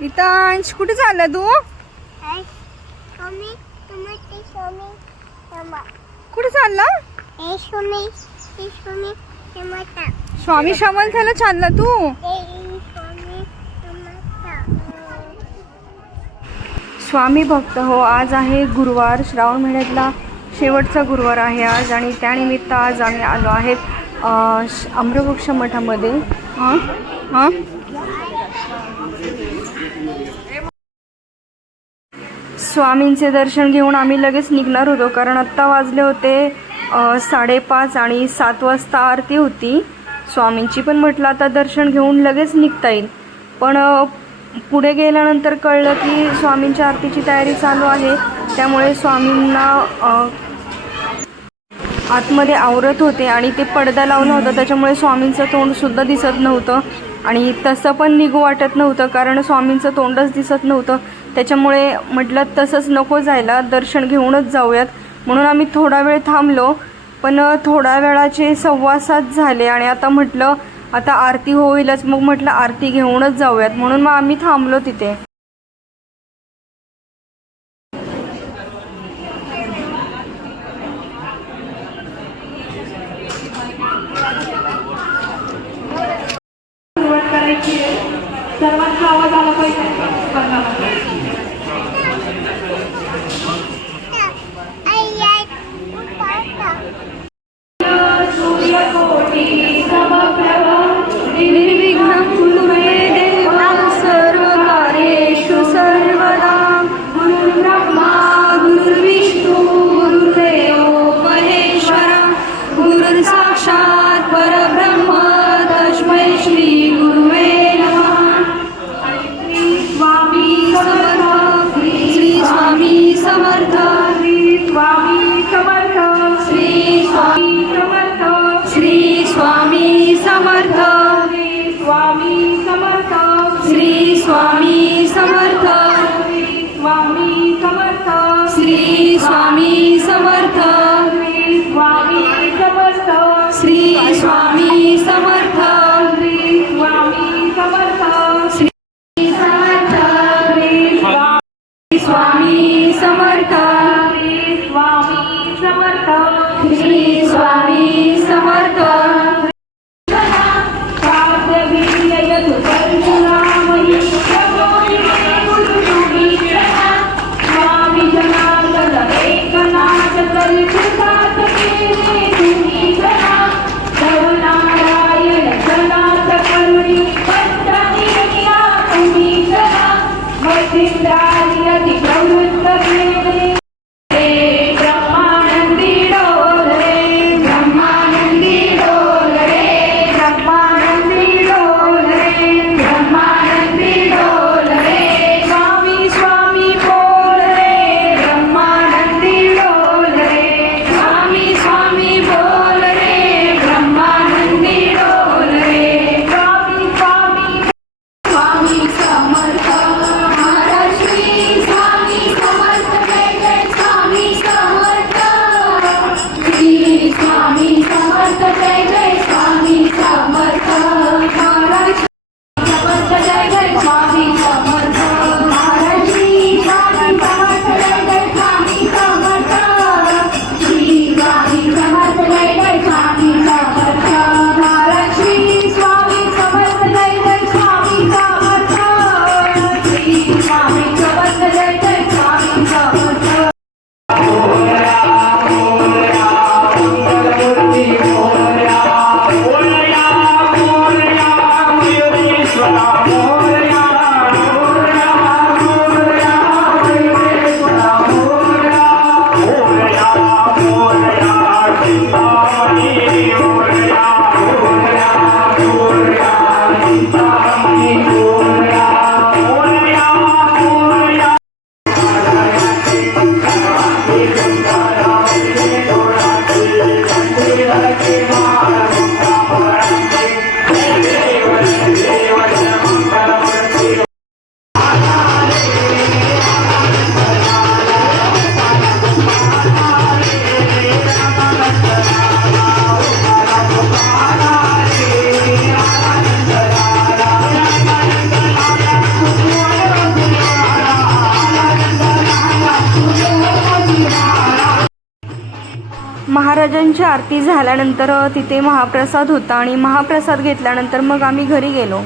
रितांश कुठे चालला तू. कुठे चालला. स्वामी समर्थाला चालला तू. स्वामी भक्त हो आज आहे गुरुवार. श्रावण महिन्यातला शेवटचा गुरुवार आहे आज आणि त्यानिमित्त आज आम्ही आलो आहेत अ, श- आम्रवृक्ष मठामध्ये. हां? हां? स्वामींचे दर्शन घेऊन आम्ही लगेच निघणार होतो कारण आत्ता वाजले होते साडेपाच आणि सात वाजता आरती होती. स्वामींची पण म्हटलं आता दर्शन घेऊन लगेच निघता येईल. पण पुढे गेल्यानंतर कळलं की स्वामींच्या आरतीची तयारी चालू आहे. त्यामुळे स्वामींना आतमध्ये आवरत होते आणि ते पडदा लावला होता. त्याच्यामुळे स्वामींचं तोंडसुद्धा दिसत नव्हतं. आणि तसं पण निघू वाटत नव्हतं कारण स्वामींचं तोंडच दिसत नव्हतं. त्याच्यामुळे म्हटलं तसंच नको जायला दर्शन घेऊनच जाऊयात. म्हणून आम्ही थोडा वेळ थांबलो. पण थोड्या वेळाचे सव्वा सात झाले आणि आता म्हटलं आता आरती होईलच. मग म्हटलं आरती घेऊनच जाऊयात. म्हणून मग आम्ही थांबलो तिथे. सर्वांचा आवाज आला पाहिजे स्पर्धामध्ये. स्वामी समर्थ। Thank you. महाराजांची आरती झाल्यानंतर तिथे महाप्रसाद होता आणि महाप्रसाद घेतल्यानंतर मग आम्ही घरी गेलो.